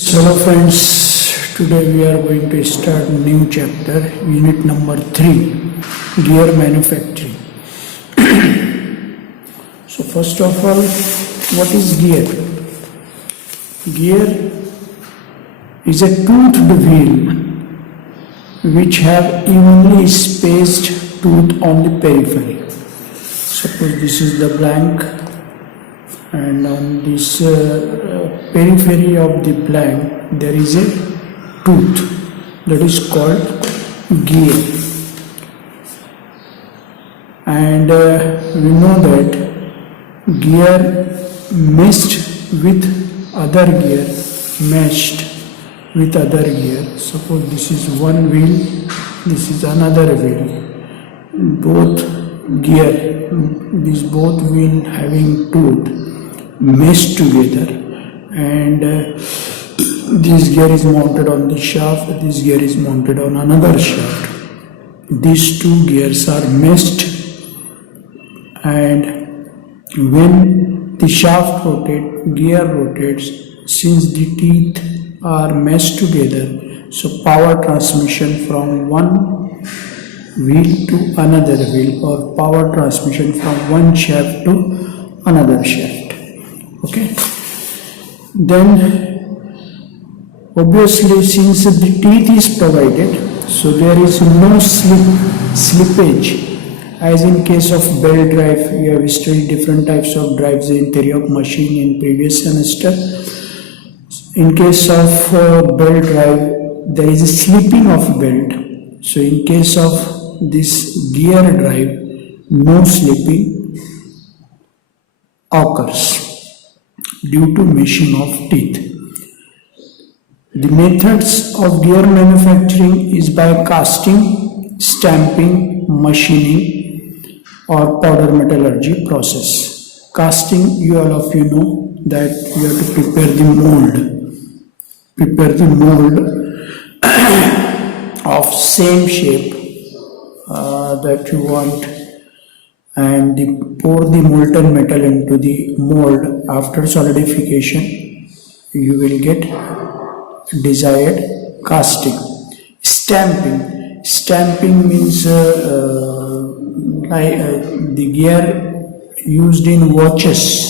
Hello friends, today we are going to start new chapter, unit number 3, gear manufacturing. So first of all, what is gear? Gear is a toothed wheel which have evenly spaced tooth on the periphery. Suppose this is the blank, and on this periphery of the blank there is a tooth that is called gear, and we know that gear meshed with other gear, suppose this is one wheel, this is another wheel, both gear, these both wheel having tooth meshed together, and this gear is mounted on the shaft, this gear is mounted on another shaft. These two gears are meshed, and when the shaft rotates, gear rotates. Since the teeth are meshed together, so power transmission from one wheel to another wheel, or power transmission from one shaft to another shaft. Okay, then obviously since the teeth is provided, so there is no slippage, as in case of belt drive. We have studied different types of drives in theory of machine in previous semester. In case of belt drive, there is a slipping of belt. So in case of this gear drive, no slipping occurs due to meshing of teeth. The methods of gear manufacturing is by casting, stamping, machining, or powder metallurgy process. Casting, all of you know that you have to prepare the mold of same shape that you want, and pour the molten metal into the mold. After solidification, you will get desired casting. Stamping means the gear used in watches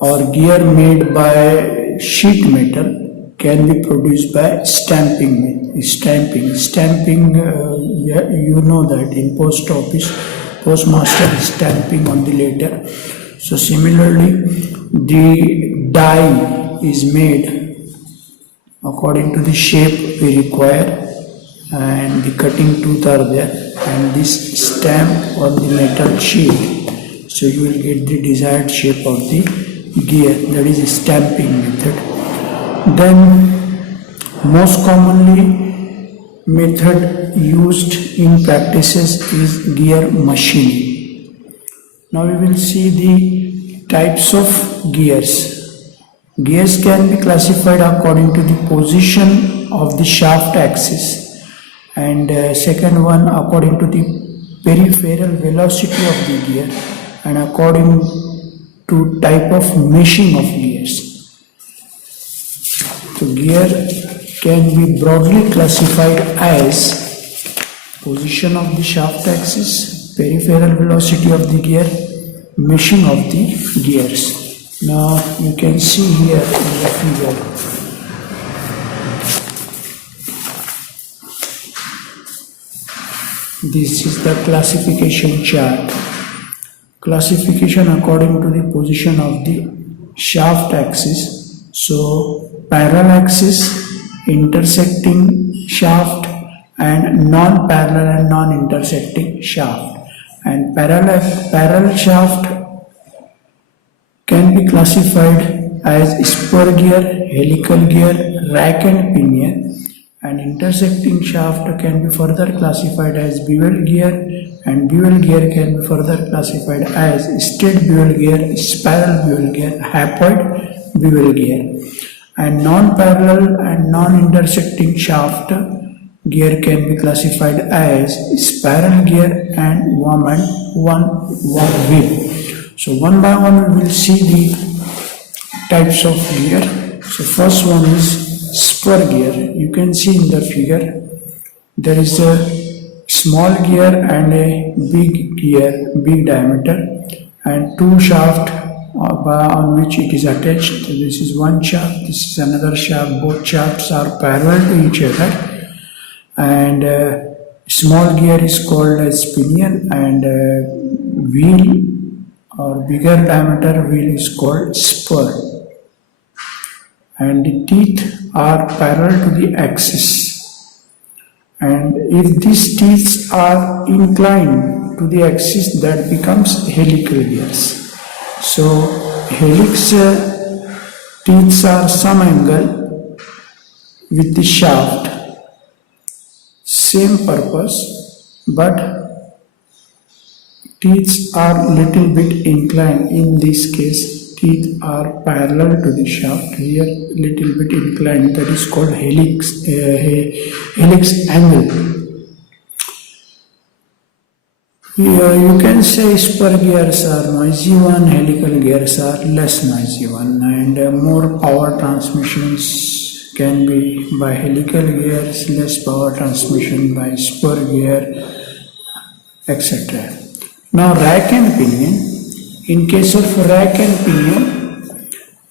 or gear made by sheet metal can be produced by stamping. You know that in post office, postmaster is stamping on the letter. So similarly, the die is made according to the shape we require, and the cutting tooth are there, and this stamp on the metal sheet, so you will get the desired shape of the gear. That is a stamping method. Then most commonly method used in practices is gear machining. Now we will see the types of gears. Gears can be classified according to the position of the shaft axis, and second one according to the peripheral velocity of the gear, and according to type of meshing of gears. So gear can be broadly classified as position of the shaft axis, peripheral velocity of the gear, meshing of the gears. Now you can see here in the figure this is the classification chart. Classification according to the position of the shaft axis. So parallel axis, intersecting shaft, and non-parallel and non-intersecting shaft. And parallel shaft can be classified as spur gear, helical gear, rack and pinion, and intersecting shaft can be further classified as bevel gear, and bevel gear can be further classified as straight bevel gear, spiral bevel gear, haploid bevel gear. And non-parallel and non-intersecting shaft gear can be classified as spiral gear and one wheel. So one by one we will see the types of gear. So first one is spur gear. You can see in the figure there is a small gear and a big gear, big diameter, and two shafts on which it is attached. This is one shaft, this is another shaft. Both shafts are parallel to each other, and small gear is called as pinion, and wheel or bigger diameter wheel is called spur, and the teeth are parallel to the axis. And if these teeth are inclined to the axis, that becomes helical gears. So helix teeth are some angle with the shaft, same purpose, but teeth are little bit inclined. In this case, teeth are parallel to the shaft, here little bit inclined, that is called helix, helix angle. Here you can say spur gears are noisy one, helical gears are less noisy one, and more power transmissions can be by helical gears, less power transmission by spur gear, etc. Now rack and pinion. In case of rack and pinion,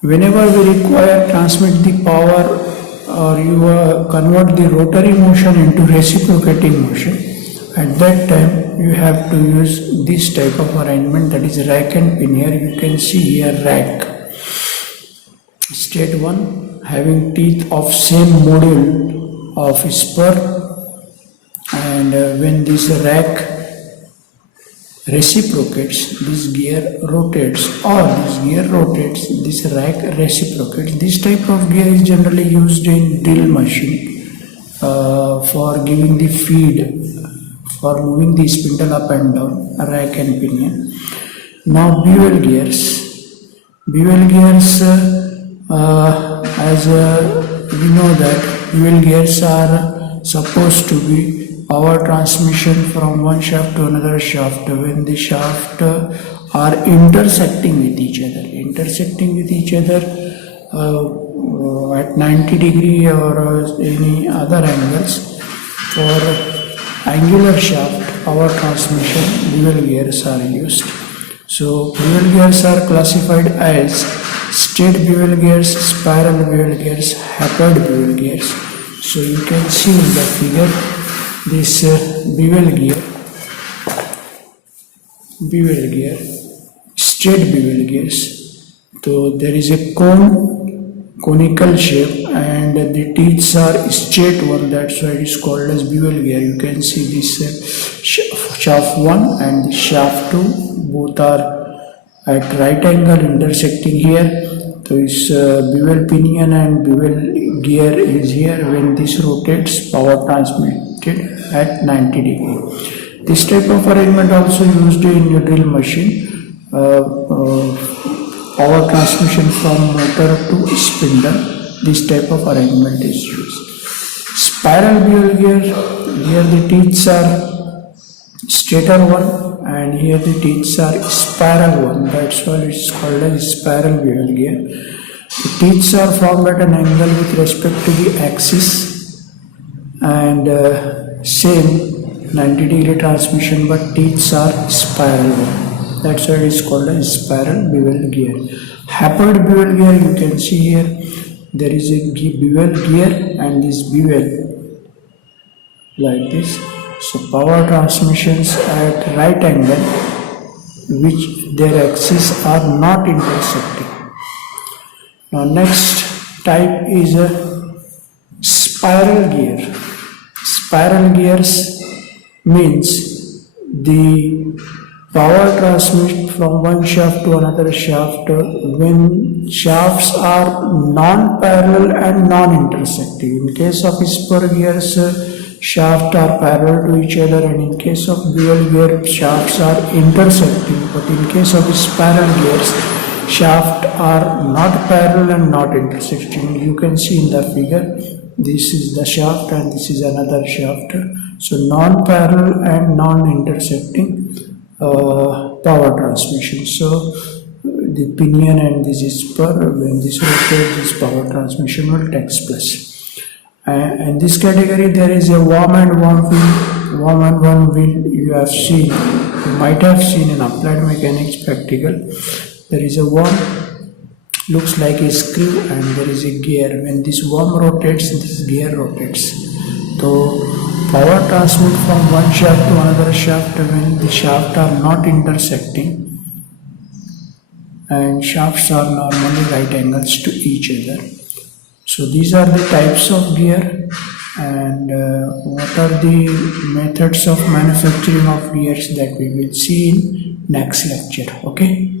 whenever we require transmit the power or you convert the rotary motion into reciprocating motion, at that time you have to use this type of arrangement, that is rack and pinion. You can see here rack. State 1 having teeth of same module of spur, and when this rack reciprocates, this gear rotates, or this gear rotates, this rack reciprocates. This type of gear is generally used in drill machine for giving the feed, for moving the spindle up and down, rack and pinion. Now bevel gears. Bevel gears, as we know that bevel gears are supposed to be power transmission from one shaft to another shaft when the shaft are intersecting with each other, at 90 degree or any other angles. For angular shaft power transmission, bevel gears are used. So bevel gears are classified as straight bevel gears, spiral bevel gears, tapered bevel gears. So you can see in the figure this bevel gear, straight bevel gears. So there is a conical shape, and the teeth are straight one. That's why it is called as bevel gear. You can see this shaft 1 and shaft 2, both are at right angle intersecting here. So this bevel pinion and bevel gear is here. When this rotates, power transmitted at 90 degree. This type of arrangement also used in a drill machine, power transmission from motor to spindle. This type of arrangement is used. Spiral bevel gear, here the teeth are straighter one, and here the teeth are spiral one. That's why it's called as spiral bevel gear. The teeth are formed at an angle with respect to the axis, and same 90 degree transmission, but teeth are spiral one. That's why it is called as spiral bevel gear. Tapered bevel gear, you can see here there is a bevel gear and this bevel like this. So power transmissions at right angle which their axes are not intersecting. Now next type is a spiral gear. Spiral gears means the power transmitted from one shaft to another shaft when shafts are non-parallel and non-intersecting. In case of spur gears, shafts are parallel to each other, and in case of bevel gear, shafts are intersecting. But in case of spiral gears, shafts are not parallel and not intersecting. You can see in the figure, this is the shaft and this is another shaft. So non-parallel and non-intersecting power transmission. So the pinion and this is spur. When this rotates, this power transmission will takes place. In this category, there is a worm and worm wheel. Worm and worm wheel you have seen, you might have seen in applied mechanics practical. There is a worm, looks like a screw, and there is a gear. When this worm rotates, this gear rotates. So power transmit from one shaft to another shaft when the shafts are not intersecting, and shafts are normally right angles to each other. So these are the types of gear, and what are the methods of manufacturing of gears that we will see in next lecture. Okay.